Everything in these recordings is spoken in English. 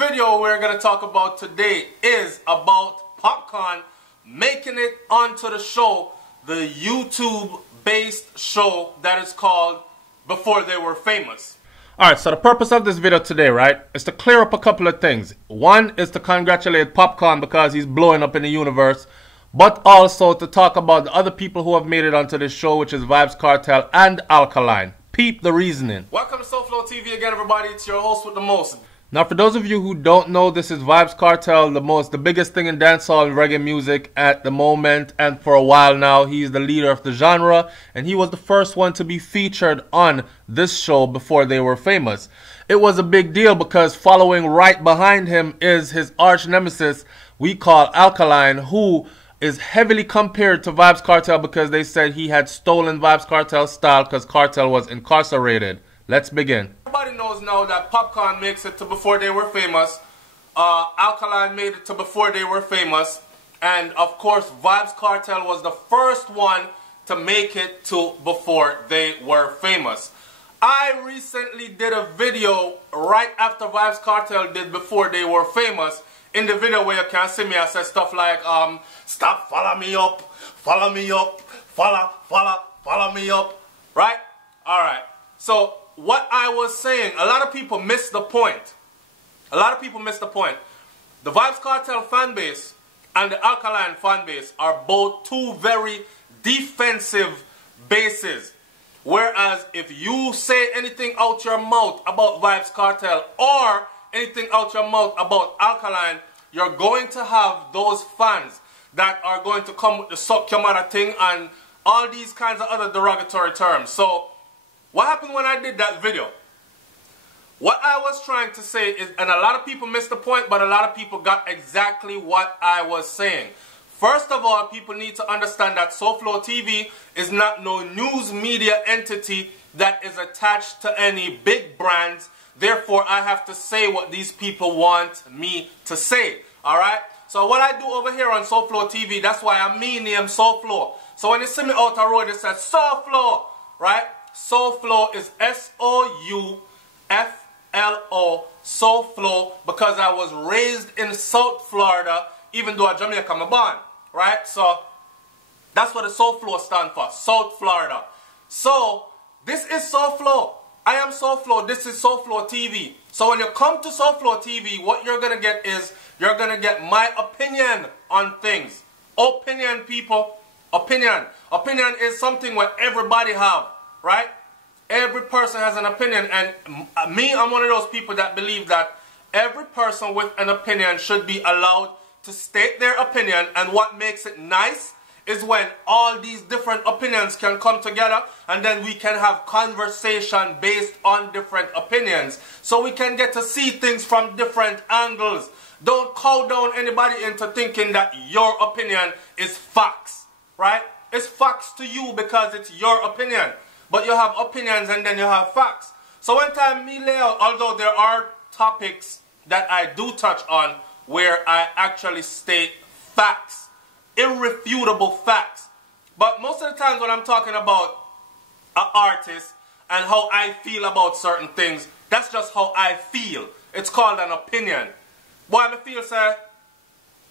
video we're going to talk about today is about Popcaan making it onto the show, the YouTube-based show that is called Before They Were Famous. Alright, so the purpose of this video today, right, is to clear up a couple of things. One is to congratulate Popcaan because he's blowing up in the universe, but also to talk about the other people who have made it onto this show, which is Vybz Kartel and Alkaline. Peep the reasoning. Welcome to SouFLoTV again, everybody. It's your host with the most. Now, for those of you who don't know, this is Vybz Kartel, the biggest thing in dancehall and reggae music at the moment, and for a while now. He's the leader of the genre, and he was the first one to be featured on this show Before They Were Famous. It was a big deal because following right behind him is his arch nemesis we call Alkaline, who is heavily compared to Vybz Kartel because they said he had stolen Vybz Kartel's style because Kartel was incarcerated. Let's begin. Everybody knows now that Popcaan makes it to Before They Were Famous. Alkaline made it to Before They Were Famous. And of course, Vybz Kartel was the first one to make it to Before They Were Famous. I recently did a video right after Vybz Kartel did Before They Were Famous. In the video where you can see me, I said stuff like, stop, follow me up, follow me up, follow me up, right? Alright, so what I was saying, a lot of people miss the point. A lot of people miss the point. The Vybz Kartel fan base and the Alkaline fan base are both two very defensive bases. Whereas if you say anything out your mouth about Vybz Kartel or anything out your mouth about Alkaline, you're going to have those fans that are going to come with the suck your mother thing and all these kinds of other derogatory terms. So what happened when I did that video? What I was trying to say is, and a lot of people missed the point, but a lot of people got exactly what I was saying. First of all, people need to understand that SouFLoTV is not no news media entity that is attached to any big brands. Therefore, I have to say what these people want me to say. Alright? So what I do over here on SouFLoTV, that's why I name SouFLo. So when you see me out the road, it says SouFLo. Right? SouFLo is SOUFLO. SouFLo, because I was raised in South Florida, even though I'm Jamaican born. Right? So that's what the SouFLo stands for. South Florida. So this is SouFLo. I am SouFLo, this is SouFLoTV. So when you come to SouFLoTV, what you're going to get is, you're going to get my opinion on things. Opinion, people. Opinion. Opinion is something where everybody have, right? Every person has an opinion, and me, I'm one of those people that believe that every person with an opinion should be allowed to state their opinion, and what makes it nice is when all these different opinions can come together and then we can have conversation based on different opinions. So we can get to see things from different angles. Don't cow down anybody into thinking that your opinion is facts, right? It's facts to you because it's your opinion. But you have opinions and then you have facts. So one time me lay out, although there are topics that I do touch on where I actually state facts. Irrefutable facts. But most of the times when I'm talking about an artist and how I feel about certain things, that's just how I feel. It's called an opinion. Boy, I feel, sir,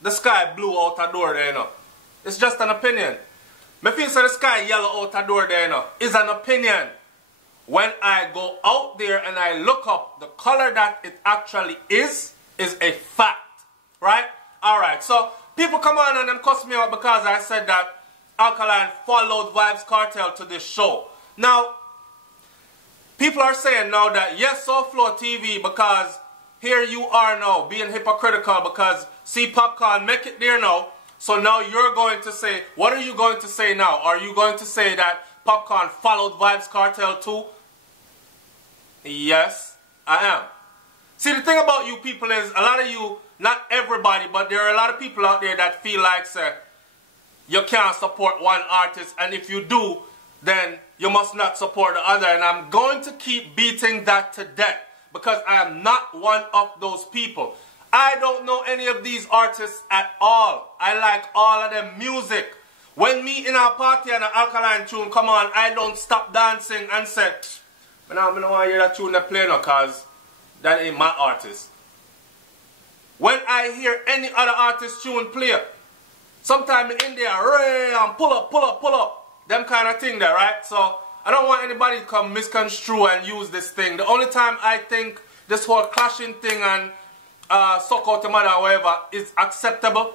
the sky blue out the door there, you know. It's just an opinion. I feel, sir, the sky yellow out the door there, you know. It's an opinion. When I go out there and I look up the color that it actually is a fact. Right? Alright, so people come on and them cuss me out because I said that Alkaline followed Vybz Kartel to this show. Now, people are saying now that yes, SouFLoTV, because here you are now being hypocritical because see Popcaan make it there now. So now you're going to say, what are you going to say now? Are you going to say that Popcaan followed Vybz Kartel too? Yes, I am. See, the thing about you people is a lot of you, not everybody, but there are a lot of people out there that feel like, sir, you can't support one artist, and if you do, then you must not support the other. And I'm going to keep beating that to death because I am not one of those people. I don't know any of these artists at all. I like all of them music. When me in a party and an Alkaline tune come on, I don't stop dancing and say, I don't want to hear that tune they play now because that ain't my artist. when I hear any other artist tune play. Sometime in India, Ray, and pull up, them kind of thing there, right? So I don't want anybody to come misconstrue and use this thing. The only time I think this whole clashing thing and suck out the mother or whatever is acceptable,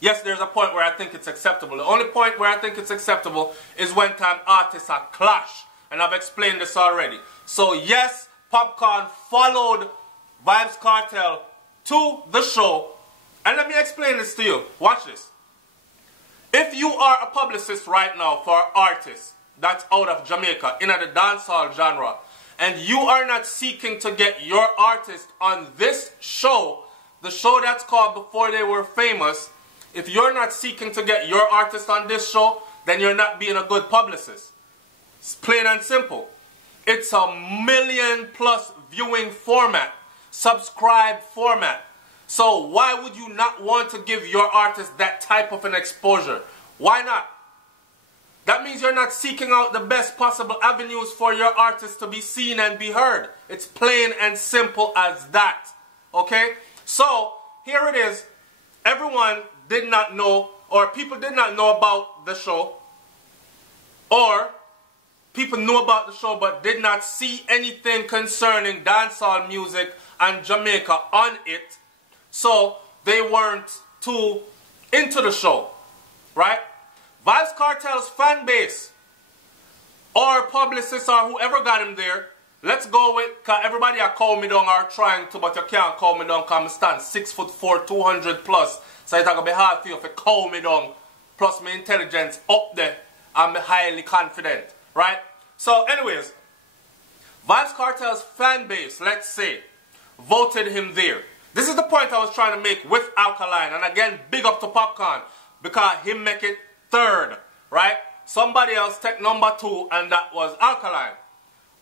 yes, there's a point where I think it's acceptable. The only point where I think it's acceptable is when time artists are clash. And I've explained this already. So yes, Popcaan followed Vybz Kartel to the show. And let me explain this to you. Watch this. If you are a publicist right now for artists that's out of Jamaica in the dancehall genre, and you are not seeking to get your artist on this show, the show that's called Before They Were Famous, if you're not seeking to get your artist on this show, then you're not being a good publicist. It's plain and simple. It's a 1 million+ viewing format, subscribe format. So why would you not want to give your artist that type of an exposure? Why not? That means you're not seeking out the best possible avenues for your artist to be seen and be heard. It's plain and simple as that. Okay? So, here it is. Everyone did not know, or people did not know about the show, or people knew about the show but did not see anything concerning dancehall music and Jamaica on it. So they weren't too into the show, right? Vybz Kartel's fan base or publicists or whoever got him there, let's go with, because everybody are call me down or trying to, but you can't call me down because I stand 6'4", 200+. So it's going to be hard for you to call me down. Plus my intelligence up there. I'm highly confident, right? So anyways, Vybz Kartel's fan base, let's say, voted him there. This is the point I was trying to make with Alkaline. And again, big up to Popcaan, because he make it third, right? Somebody else take number 2, and that was Alkaline.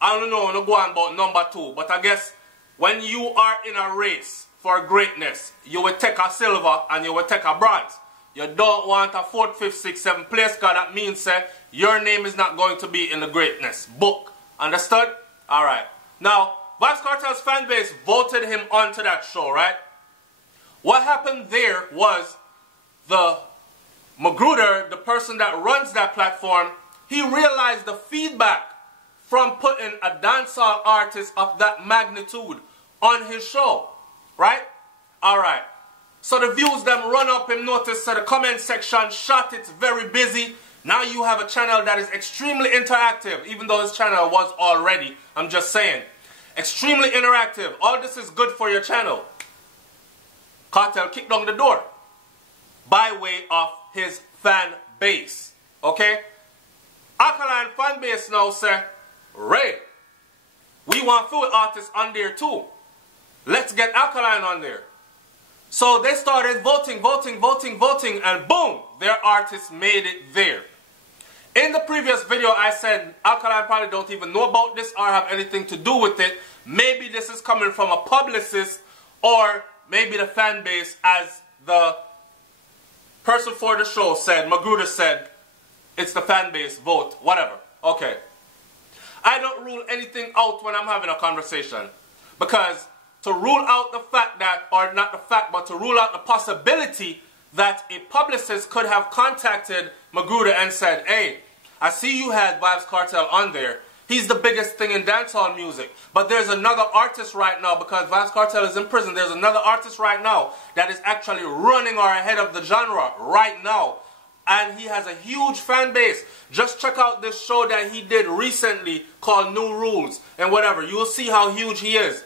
I don't know, no go on about number 2, but I guess when you are in a race for greatness, you will take a silver and you will take a bronze. You don't want a 4th, 5th, 6th, 7th place, because that means your name is not going to be in the greatness book. Understood? Alright. Now, Vybz Kartel's fan base voted him onto that show, right? What happened there was the Magruder, the person that runs that platform, he realized the feedback from putting a dancehall artist of that magnitude on his show, right? Alright. So the views them run up, him notice, so the comment section shot, it's very busy. Now you have a channel that is extremely interactive, even though his channel was already, I'm just saying. Extremely interactive. All this is good for your channel. Kartel kicked down the door by way of his fan base. Okay? Alkaline fan base now say, Ray, we want field artists on there too. Let's get Alkaline on there. So they started voting, and boom, their artist made it there. In the previous video, I said Alkaline probably don't even know about this or have anything to do with it. Maybe this is coming from a publicist, or maybe the fan base, as the person for the show said, Magruder said, it's the fan base, vote, whatever. Okay. I don't rule anything out when I'm having a conversation. Because to rule out the fact that, or not the fact, but to rule out the possibility that a publicist could have contacted Magruder and said, hey, I see you had Vybz Kartel on there. He's the biggest thing in dancehall music. But there's another artist right now, because Vybz Kartel is in prison, there's another artist right now that is actually running or ahead of the genre right now. And he has a huge fan base. Just check out this show that he did recently called New Rules and whatever. You'll see how huge he is.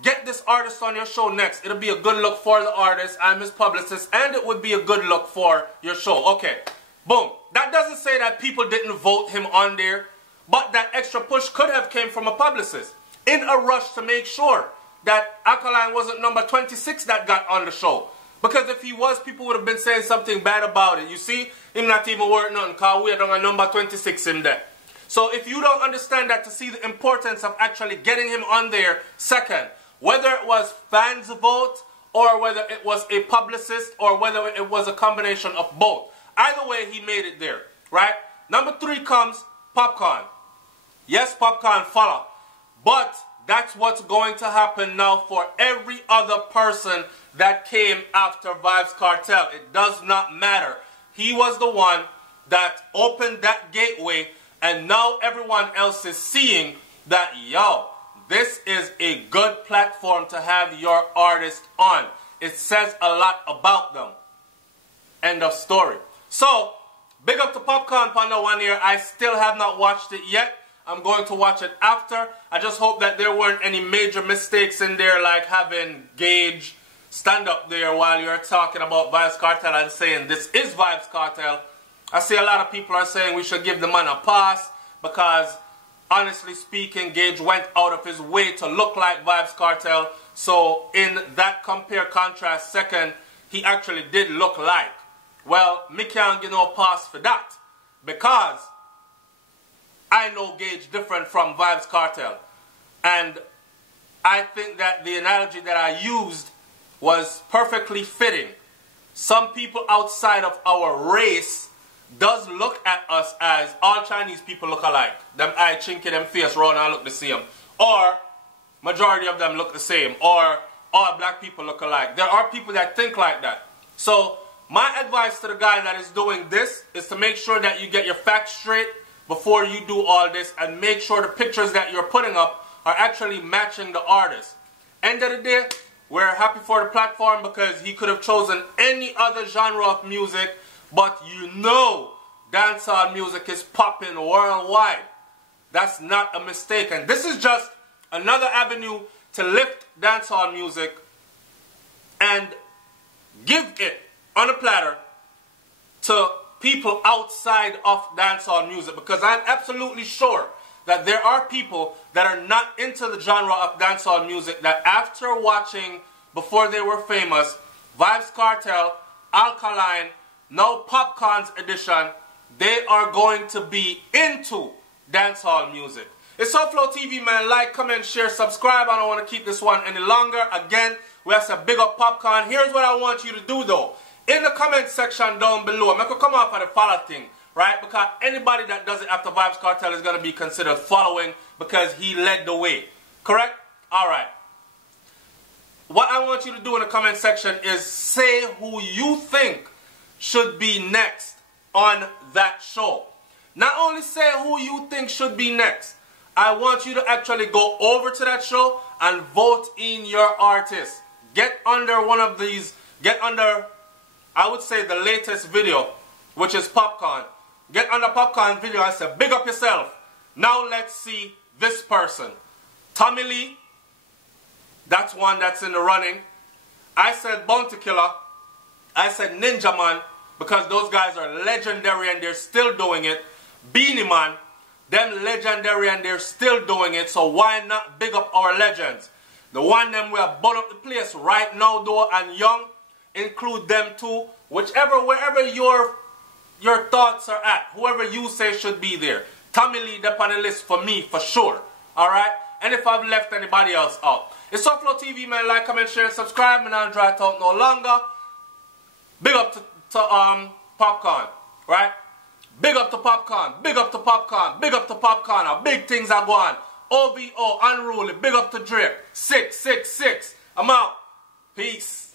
Get this artist on your show next. It'll be a good look for the artist and his publicist, and it would be a good look for your show. Okay, boom. That doesn't say that people didn't vote him on there, but that extra push could have came from a publicist in a rush to make sure that Alkaline wasn't number 26 that got on the show. Because if he was, people would have been saying something bad about it. You see, him not even worth nothing, because we are on number 26 in there. So if you don't understand that, to see the importance of actually getting him on there second, whether it was fans vote, or whether it was a publicist, or whether it was a combination of both. Either way, he made it there, right? Number 3 comes Popcaan. Yes, Popcaan follow. But that's what's going to happen now for every other person that came after Vybz Kartel. It does not matter. He was the one that opened that gateway, and now everyone else is seeing that, yo, this is a good platform to have your artist on. It says a lot about them. End of story. So, big up to Popcaan Panda 1 year. I still have not watched it yet. I'm going to watch it after. I just hope that there weren't any major mistakes in there, like having Gage stand up there while you're talking about Vybz Kartel and saying this is Vybz Kartel. I see a lot of people are saying we should give the man a pass because, honestly speaking, Gage went out of his way to look like Vybz Kartel. So in that compare-contrast second, he actually did look like. Well, me can't give no pass for that because I know Gage different from Vybz Kartel. And I think that the analogy that I used was perfectly fitting. Some people outside of our race does look at us as all Chinese people look alike. Them eye chinky, them face round and look the same. Or majority of them look the same. Or all black people look alike. There are people that think like that. So my advice to the guy that is doing this is to make sure that you get your facts straight before you do all this, and make sure the pictures that you're putting up are actually matching the artist. End of the day, we're happy for the platform because he could have chosen any other genre of music, but you know dancehall music is popping worldwide. That's not a mistake, and this is just another avenue to lift dancehall music and give it on a platter to people outside of dancehall music, because I'm absolutely sure that there are people that are not into the genre of dancehall music that after watching Before They Were Famous, Vybz Kartel, Alkaline, now Popcaan's edition, they are going to be into dancehall music. It's SouFLoTV, man. Like, comment, share, subscribe. I don't want to keep this one any longer. Again, we have to big up Popcaan. Here's what I want you to do though. In the comment section down below, I'm going to come off of the follow thing, right? Because anybody that does it after Vybz Kartel is going to be considered following because he led the way. Correct? Alright. What I want you to do in the comment section is say who you think should be next on that show. Not only say who you think should be next, I want you to actually go over to that show and vote in your artist. Get under one of these, get under, I would say, the latest video, which is Popcaan. Get under Popcaan video and say, big up yourself. Now let's see this person. Tommy Lee, that's one that's in the running. I said Bounty Killer. I said Ninja Man, because those guys are legendary and they're still doing it. Beanie Man, them legendary and they're still doing it, so why not big up our legends? The one them we have burn up the place right now though, and young, include them too. Wherever your thoughts are at, whoever you say should be there. Tommy Lee up on the list for me, for sure. Alright? And if I've left anybody else out. It's SouFLoTV, man. Like, comment, share, and subscribe. And I'll dry it out no longer. Big up to Popcaan. Right? Big up to Popcaan. Big up to Popcaan. Big up to Popcaan. Now, big things are going. OVO, Unruly. Big up to Drake. 666. I'm out. Peace.